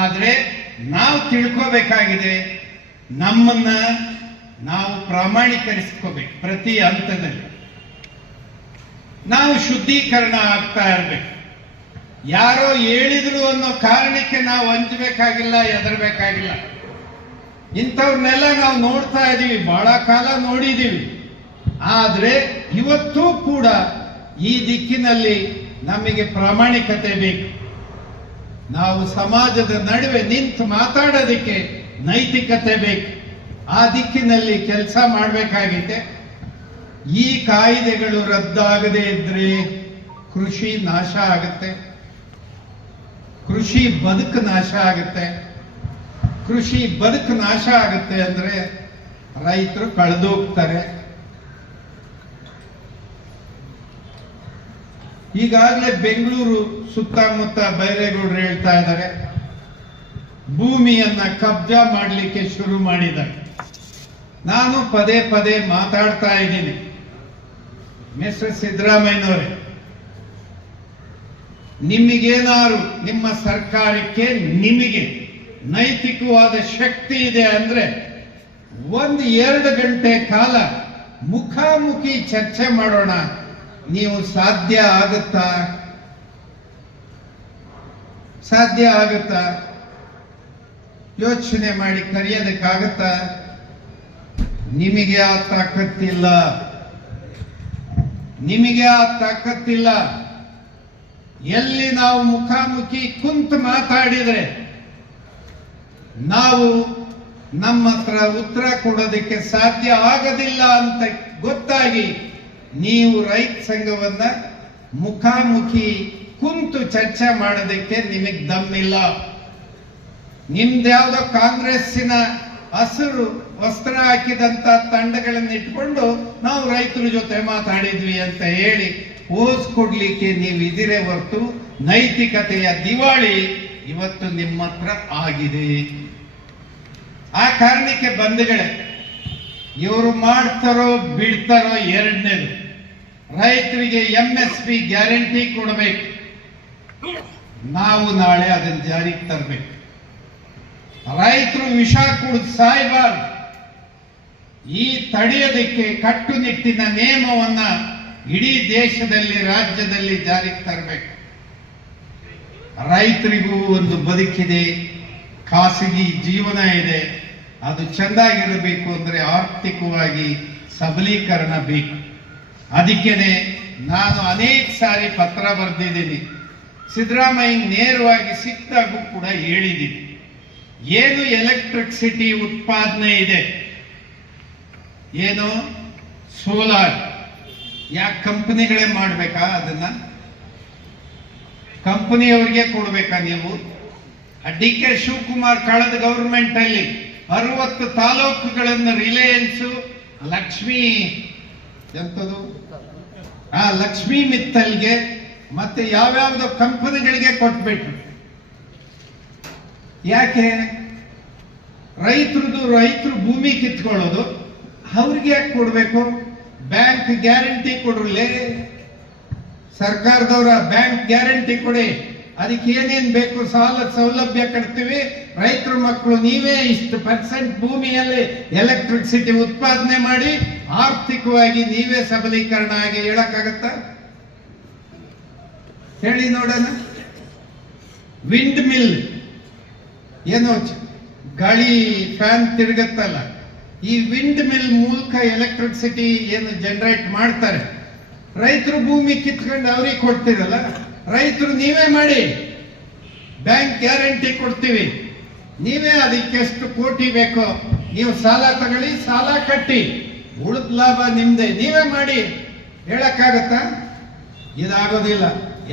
ಆದ್ರೆ ನಾವು ತಿಳ್ಕೋಬೇಕಾಗಿದೆ, ನಮ್ಮನ್ನ ನಾವು ಪ್ರಾಮಾಣೀಕರಿಸ್ಕೋಬೇಕು. ಪ್ರತಿ ಹಂತದಲ್ಲಿ ನಾವು ಶುದ್ಧೀಕರಣ ಆಗ್ತಾ ಇರ್ಬೇಕು. ಯಾರೋ ಹೇಳಿದ್ರು ಅನ್ನೋ ಕಾರಣಕ್ಕೆ ನಾವು ಹಂಚಬೇಕಾಗಿಲ್ಲ, ಹೆದರ್ಬೇಕಾಗಿಲ್ಲ. ಇಂಥವ್ರನ್ನೆಲ್ಲ ನಾವು ನೋಡ್ತಾ ಇದ್ದೀವಿ, ಬಹಳ ಕಾಲ ನೋಡಿದ್ದೀವಿ. ಆದ್ರೆ ಇವತ್ತೂ ಕೂಡ ಈ ದಿಕ್ಕಿನಲ್ಲಿ ನಮಗೆ ಪ್ರಾಮಾಣಿಕತೆ ಬೇಕು. ನಾವು ಸಮಾಜದ ನಡುವೆ ನಿಂತು ಮಾತಾಡೋದಕ್ಕೆ ನೈತಿಕತೆ ಬೇಕು. ಆ ದಿಕ್ಕಿನಲ್ಲಿ ಕೆಲಸ ಮಾಡಬೇಕಾಗಿದೆ. ಈ ಕಾಯ್ದೆಗಳು ರದ್ದಾಗದೇ ಇದ್ರೆ ಕೃಷಿ ನಾಶ ಆಗುತ್ತೆ, ಕೃಷಿ ಬದುಕು ನಾಶ ಆಗುತ್ತೆ. ಕೃಷಿ ಬದುಕು ನಾಶ ಆಗುತ್ತೆ ಅಂದ್ರೆ ರೈತರು ಕಳೆದೋಗ್ತಾರೆ. ಈಗಾಗಲೇ ಬೆಂಗಳೂರು ಸುತ್ತಮುತ್ತ ಬೈರೇಗೌಡರು ಹೇಳ್ತಾ ಇದ್ದಾರೆ, ಭೂಮಿಯನ್ನ ಕಬ್ಜಾ ಮಾಡಲಿಕ್ಕೆ ಶುರು ಮಾಡಿದ್ದಾರೆ. ನಾನು ಪದೇ ಪದೇ ಮಾತಾಡ್ತಾ ಇದ್ದೀನಿ, ಮಿಸ್ಟರ್ ಸಿದ್ದರಾಮಯ್ಯನವರೇ, ನಿಮಗೇನಾರು ನಿಮ್ಮ ಸರ್ಕಾರಕ್ಕೆ ನಿಮಗೆ ನೈತಿಕವಾದ ಶಕ್ತಿ ಇದೆ ಅಂದ್ರೆ 1-2 ಗಂಟೆ ಕಾಲ ಮುಖಾಮುಖಿ ಚರ್ಚೆ ಮಾಡೋಣ. ನೀವು ಸಾಧ್ಯ ಆಗುತ್ತಾ? ಸಾಧ್ಯ ಆಗುತ್ತಾ? ಯೋಚನೆ ಮಾಡಿ ಕರೆಯೋದಕ್ಕಾಗತ್ತಾ? ನಿಮಗೆ ಆ ತಾಕತ್ತಿಲ್ಲ, ನಿಮಗೆ ಆ ತಾಕತ್ತಿಲ್ಲ. ಎಲ್ಲಿ ನಾವು ಮುಖಾಮುಖಿ ಕುಂತು ಮಾತಾಡಿದ್ರೆ ನಾವು ನಮ್ಮ ಹತ್ರ ಉತ್ತರ ಕೊಡೋದಕ್ಕೆ ಸಾಧ್ಯ ಆಗೋದಿಲ್ಲ ಅಂತ ಗೊತ್ತಾಗಿ ನೀವು ರೈತ ಸಂಘವನ್ನ ಮುಖಾಮುಖಿ ಕುಂತು ಚರ್ಚೆ ಮಾಡೋದಕ್ಕೆ ನಿಮಗೆ ದಮ್ಮಿಲ್ಲ. ನಿಮ್ದ್ಯಾವುದೋ ಕಾಂಗ್ರೆಸ್ಸಿನ ಹಸಿರು ವಸ್ತ್ರ ಹಾಕಿದಂತ ತಂಡಗಳನ್ನ ಇಟ್ಕೊಂಡು ನಾವು ರೈತರ ಜೊತೆ ಮಾತಾಡಿದ್ವಿ ಅಂತ ಹೇಳಿ ಪೋಸ್ ಕೊಡ್ಲಿಕ್ಕೆ ನೀವು ಇದಿರೇ ಹೊರತು ನೈತಿಕತೆಯ ದಿವಾಳಿ ಇವತ್ತು ನಿಮ್ಮ ಹತ್ರ ಆಗಿದೆ. ಆ ಕಾರಣಕ್ಕೆ ಬಂಧುಗಳೇ, ಇವರು ಮಾಡ್ತಾರೋ ಬಿಡ್ತಾರೋ ಎರಡನೇದು, ರೈತರಿಗೆ MSP ಗ್ಯಾರಂಟಿ ಕೊಡಬೇಕು. ನಾವು ನಾಳೆ ಅದನ್ನು ಜಾರಿಗೆ ತರಬೇಕು. ರೈತರು ವಿಷ ಕುಡಿದು ಸಾಯಬಾರ್ದು. ಈ ತಡೆಯೋದಕ್ಕೆ ಕಟ್ಟುನಿಟ್ಟಿನ ನಿಯಮವನ್ನ ಇಡೀ ದೇಶದಲ್ಲಿ, ರಾಜ್ಯದಲ್ಲಿ ಜಾರಿಗೆ ತರಬೇಕು. ರೈತರಿಗೂ ಒಂದು ಬದುಕಿದೆ, ಖಾಸಗಿ ಜೀವನ ಇದೆ. ಅದು ಚೆಂದಾಗಿರಬೇಕು ಅಂದ್ರೆ ಆರ್ಥಿಕವಾಗಿ ಸಬಲೀಕರಣ ಬೇಕು. ಅದಕ್ಕೇನೆ ನಾನು ಅನೇಕ ಸಾರಿ ಪತ್ರ ಬರೆದಿದ್ದೀನಿ, ಸಿದ್ದರಾಮಯ್ಯ ನೇರವಾಗಿ ಸಿಕ್ಕಾಗೂ ಕೂಡ ಹೇಳಿದ್ದೀನಿ. ಏನು ಎಲೆಕ್ಟ್ರಿಸಿಟಿ ಉತ್ಪಾದನೆ ಇದೆ, ಏನು ಸೋಲಾರ್, ಯಾಕೆ ಕಂಪನಿಗಳೇ ಮಾಡ್ಬೇಕಾ? ಅದನ್ನ ಕಂಪನಿಯವರಿಗೆ ಕೊಡ್ಬೇಕಾ ನೀವು? DK ಶಿವಕುಮಾರ್ ಕಳೆದ ಗವರ್ಮೆಂಟ್ ಅಲ್ಲಿ 60 ತಾಲೂಕುಗಳನ್ನು ರಿಲಯನ್ಸ್, ಲಕ್ಷ್ಮೀ ಎಂತದು ಲಕ್ಷ್ಮೀ ಮಿತ್ತಲ್ಗೆ ಮತ್ತೆ ಯಾವ್ಯಾವ್ದೋ ಕಂಪನಿಗಳಿಗೆ ಕೊಟ್ಬಿಟ್ರು. ಯಾಕೆ? ರೈತರು ಭೂಮಿ ಕಿತ್ಕೊಳ್ಳೋದು, ಅವ್ರಿಗೆ ಯಾಕೆ ಕೊಡ್ಬೇಕು? ಬ್ಯಾಂಕ್ ಗ್ಯಾರಂಟಿ ಕೊಡ್ರಲೇ, ಸರ್ಕಾರದವರ ಬ್ಯಾಂಕ್ ಗ್ಯಾರಂಟಿ ಕೊಡಿ. ಅದಕ್ಕೆ ಏನೇನ್ ಬೇಕು ಸಾಲ ಸೌಲಭ್ಯ ಕೊಡ್ತೀವಿ. ರೈತರ ಮಕ್ಕಳು ನೀವೇ ಇಷ್ಟು % ಭೂಮಿಯಲ್ಲಿ ಎಲೆಕ್ಟ್ರಿಸಿಟಿ ಉತ್ಪಾದನೆ ಮಾಡಿ ಆರ್ಥಿಕವಾಗಿ ನೀವೇ ಸಬಲೀಕರಣ ಆಗಿ ಹೇಳಕ್ಕಾಗತ್ತ? ಹೇಳಿ ನೋಡೋಣ. ವಿಂಡ್ ಮಿಲ್ ಏನೋ ಗಾಳಿ ಫ್ಯಾನ್ ತಿರುಗತ್ತಲ್ಲ, ಈ ವಿಂಡ್ ಮಿಲ್ ಮೂಲಕ ಎಲೆಕ್ಟ್ರಿಸಿಟಿ ಏನು ಜನರೇಟ್ ಮಾಡ್ತಾರೆ. ರೈತರು ಭೂಮಿ ಕಿತ್ಕೊಂಡು ಅವ್ರಿಗೆ ಕೊಡ್ತೀರಲ್ಲ, ರೈತರು ನೀವೇ ಮಾಡಿ, ಬ್ಯಾಂಕ್ ಗ್ಯಾರಂಟಿ ಕೊಡ್ತೀವಿ, ನೀವೇ ಅದಕ್ಕೆ ಎಷ್ಟು ಕೋಟಿ ಬೇಕೋ ನೀವು ಸಾಲ ತಗೊಳ್ಳಿ, ಸಾಲ ಕಟ್ಟಿ, ಉಳಿದ ಲಾಭ ನಿಮ್ದೆ, ನೀವೇ ಮಾಡಿ. ಹೇಳಕ್ಕಾಗತ್ತಾ? ಇದಾಗೋದಿಲ್ಲ.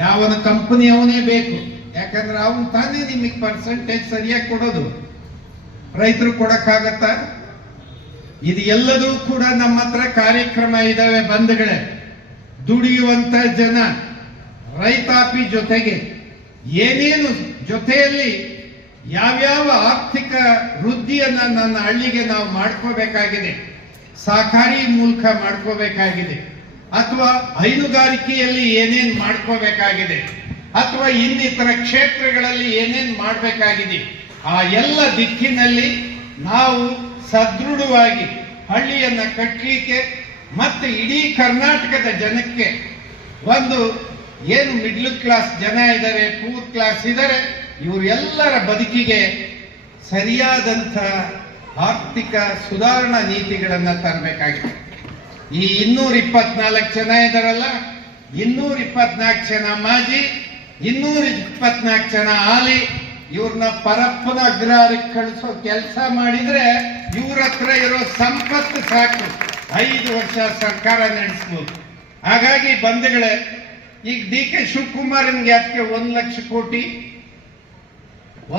ಯಾವನ ಕಂಪನಿ ಅವನೇ ಬೇಕು, ಯಾಕಂದ್ರೆ ಅವನು ತಾನೇ ನಿಮಗೆ ಪರ್ಸೆಂಟೇಜ್ ಸರಿಯಾಗಿ ಕೊಡೋದು. ರೈತರು ಕೊಡಕ್ಕಾಗತ್ತಾ? ಇದು ಎಲ್ಲದೂ ಕೂಡ ನಮ್ಮ ಹತ್ರ ಕಾರ್ಯಕ್ರಮ ಇದಾವೆ ಬಂಧುಗಳೇ. ದುಡಿಯುವಂತ ಜನ, ರೈತಾಪಿ ಜೊತೆಗೆ ಏನೇನು ಜೊತೆಯಲ್ಲಿ ಯಾವ್ಯಾವ ಆರ್ಥಿಕ ವೃದ್ಧಿಯನ್ನ ನನ್ನ ಹಳ್ಳಿಗೆ ನಾವು ಮಾಡ್ಕೋಬೇಕಾಗಿದೆ ಸಹಕಾರಿ ಮೂಲಕ ಮಾಡ್ಕೋಬೇಕಾಗಿದೆ, ಅಥವಾ ಹೈನುಗಾರಿಕೆಯಲ್ಲಿ ಏನೇನ್ ಮಾಡ್ಕೋಬೇಕಾಗಿದೆ, ಅಥವಾ ಇನ್ನಿತರ ಕ್ಷೇತ್ರಗಳಲ್ಲಿ ಏನೇನ್ ಮಾಡಬೇಕಾಗಿದೆ, ಆ ಎಲ್ಲ ದಿಕ್ಕಿನಲ್ಲಿ ನಾವು ಸದೃಢವಾಗಿ ಹಳ್ಳಿಯನ್ನ ಕಟ್ಟಲಿಕ್ಕೆ ಮತ್ತೆ ಇಡೀ ಕರ್ನಾಟಕದ ಜನಕ್ಕೆ ಒಂದು ಏನು ಮಿಡ್ಲ್ ಕ್ಲಾಸ್ ಜನ ಇದ್ದಾರೆ, ಪೂರ್ ಕ್ಲಾಸ್ ಇದ್ದಾರೆ, ಇವರೆಲ್ಲರ ಬದುಕಿಗೆ ಸರಿಯಾದಂಥ ಆರ್ಥಿಕ ಸುಧಾರಣಾ ನೀತಿಗಳನ್ನ ತರಬೇಕಾಗಿದೆ. ಈ 224 ಜನ ಇದಾರಲ್ಲ, 224 ಜನ ಮಾಜಿ, 224 ಜನ ಆಲಿ, ಇವ್ರನ್ನ ಪರಪ್ಪನ ಅಗ್ರಹಾರಕ್ಕೆ ಕಳಿಸೋ ಕೆಲಸ ಮಾಡಿದ್ರೆ ಇವ್ರ ಹತ್ರ ಇರೋ ಸಂಪತ್ತು ಸಾಕು 5 ವರ್ಷ ಸರ್ಕಾರ ನಡೆಸಬಹುದು. ಹಾಗಾಗಿ ಬಂಧುಗಳೇ, ಈಗ ಡಿ.ಕೆ. ಶಿವಕುಮಾರನ್ಗೆ ಯಾಕೆ 1 ಲಕ್ಷ ಕೋಟಿ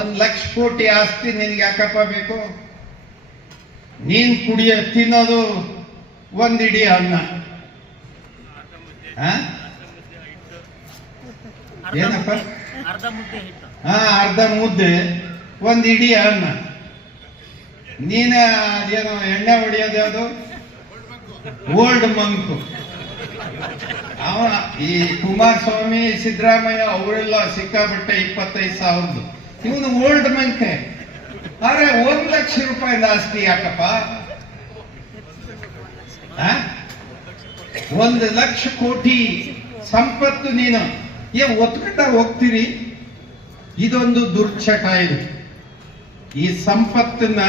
1 ಲಕ್ಷ ಕೋಟಿ ಆಸ್ತಿ ನಿನ್ಗೆ ಯಾಕಪ್ಪ ಬೇಕು? ನೀನ್ ತಿನ್ನೋದು ಒಂದಿಡೀ ಅನ್ನ, ಏನಪ್ಪ? ಅರ್ಧ ಮುದ್ದೆ, ಒಂದಿಡೀ ಅನ್ನ. ನೀನ ಅದೇನೋ ಎಣ್ಣೆ ಹೊಡಿಯೋದು ಯಾವುದು? ಓಲ್ಡ್ ಮಂಕು. ಈ ಕುಮಾರಸ್ವಾಮಿ, ಸಿದ್ದರಾಮಯ್ಯ ಅವರೆಲ್ಲ ಸಿಕ್ಕಾಬಿಟ್ಟೆ 25,000. ಇವನು ಓಲ್ಡ್ ಮಂಕೆ. ಆದ್ರೆ 1 ಲಕ್ಷ ರೂಪಾಯಿ ಆಸ್ತಿ ಯಾಕಪ್ಪ? 1 ಲಕ್ಷ ಕೋಟಿ ಸಂಪತ್ತು ನೀನು ಒತ್ಕೊಂಡ ಹೋಗ್ತೀರಿ. ಇದೊಂದು ದುರ್ಚಟ. ಇದು ಈ ಸಂಪತ್ತನ್ನ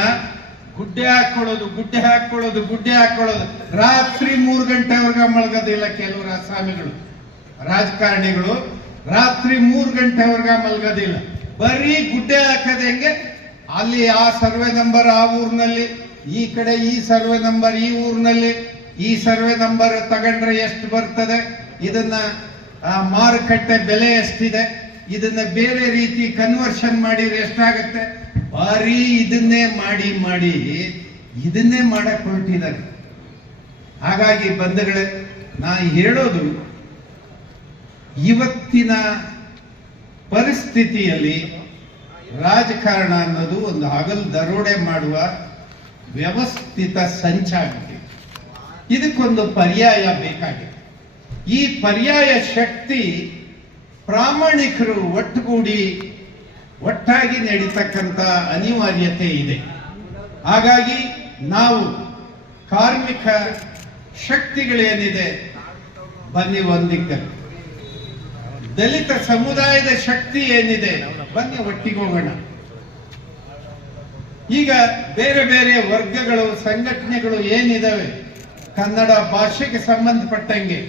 ಗುಡ್ಡೆ ಹಾಕೊಳ್ಳೋದು ರಾತ್ರಿ 3 ಗಂಟೆವರೆಗೆ ಮಲಗೋದಿಲ್ಲ. ಕೆಲವರು ಅಸ್ಸಾಮಿಗಳು, ರಾಜಕಾರಣಿಗಳು ರಾತ್ರಿ 3 ಗಂಟೆವರೆಗೆ ಮಲಗೋದಿಲ್ಲ. ಬರೀ ಗುಡ್ಡೆ ಹಾಕದೆ ಹೆಂಗೆ? ಅಲ್ಲಿ ಆ ಸರ್ವೆ ನಂಬರ್ ಆ ಊರಿನಲ್ಲಿ, ಈ ಕಡೆ ಈ ಸರ್ವೆ ನಂಬರ್ ಈ ಊರಿನಲ್ಲಿ, ಈ ಸರ್ವೆ ನಂಬರ್ ತಗೊಂಡ್ರೆ ಎಷ್ಟು ಬರ್ತದೆ, ಇದನ್ನ ಮಾರುಕಟ್ಟೆ ಬೆಲೆ ಎಷ್ಟಿದೆ, ಇದನ್ನ ಬೇರೆ ರೀತಿ ಕನ್ವರ್ಷನ್ ಮಾಡಿದ್ರೆ ಎಷ್ಟಾಗತ್ತೆ, ಬಾರಿ ಇದನ್ನೇ ಮಾಡಿ ಇದನ್ನೇ ಮಾಡಕ್ ಹೊರಟಿದ್ದಾರೆ. ಹಾಗಾಗಿ ಬಂಧುಗಳೇ, ನಾ ಹೇಳೋದು, ಇವತ್ತಿನ ಪರಿಸ್ಥಿತಿಯಲ್ಲಿ ರಾಜಕಾರಣ ಅನ್ನೋದು ಒಂದು ಹಗಲು ದರೋಡೆ ಮಾಡುವ ವ್ಯವಸ್ಥಿತ ಸಂಚಾಗಿದೆ. ಇದಕ್ಕೊಂದು ಪರ್ಯಾಯ ಬೇಕಾಗಿದೆ. ಈ ಪರ್ಯಾಯ ಶಕ್ತಿ ಪ್ರಾಮಾಣಿಕರು ಒಟ್ಟಾಗಿ ನಡೀತಕ್ಕಂಥ ಅನಿವಾರ್ಯತೆ ಇದೆ. ಹಾಗಾಗಿ ನಾವು ಕಾರ್ಮಿಕ ಶಕ್ತಿಗಳೇನಿದೆ, ಬನ್ನಿ ಒಂದಿಕ್ಕೆ. ದಲಿತ ಸಮುದಾಯದ ಶಕ್ತಿ ಏನಿದೆ, ಬನ್ನಿ ಒಟ್ಟಿಗೆ ಹೋಗೋಣ. ಈಗ ಬೇರೆ ಬೇರೆ ವರ್ಗಗಳು, ಸಂಘಟನೆಗಳು ಏನಿದಾವೆ, ಕನ್ನಡ ಭಾಷೆಗೆ ಸಂಬಂಧಪಟ್ಟಂಗೆ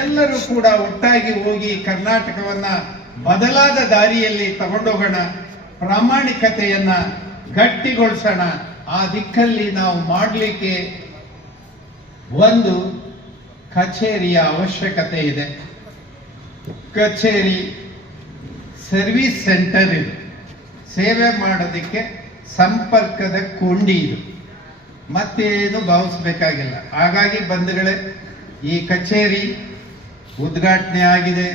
ಎಲ್ಲರೂ ಕೂಡ ಒಟ್ಟಾಗಿ ಹೋಗಿ ಕರ್ನಾಟಕವನ್ನ ಬದಲಾದ ದಾರಿಯಲ್ಲಿ ತಗೊಂಡೋಗೋಣ, ಪ್ರಾಮಾಣಿಕತೆಯನ್ನ ಗಟ್ಟಿಗೊಳಿಸೋಣ. ಆ ದಿಕ್ಕಲ್ಲಿ ನಾವು ಮಾಡಲಿಕ್ಕೆ ಒಂದು ಕಚೇರಿಯ ಅವಶ್ಯಕತೆ ಇದೆ. ಕಚೇರಿ ಸರ್ವಿಸ್ ಸೆಂಟರ್ ಇದು, ಸೇವೆ ಮಾಡೋದಕ್ಕೆ ಸಂಪರ್ಕದ ಕೊಂಡಿ ಇದು, ಮತ್ತೇನು ಭಾವಿಸ್ಬೇಕಾಗಿಲ್ಲ. ಹಾಗಾಗಿ ಬಂಧುಗಳೇ, ಈ ಕಚೇರಿ ಉದ್ಘಾಟನೆ ಆಗಿದೆ.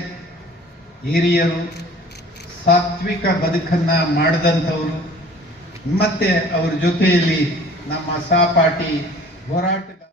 ಹಿರಿಯರು, ಸಾತ್ವಿಕ ಬದುಕನ್ನ ಮಾಡಿದಂಥವರು, ಮತ್ತೆ ಅವ್ರ ಜೊತೆಯಲ್ಲಿ ನಮ್ಮ ಸಹಪಾಠಿ ಹೋರಾಟ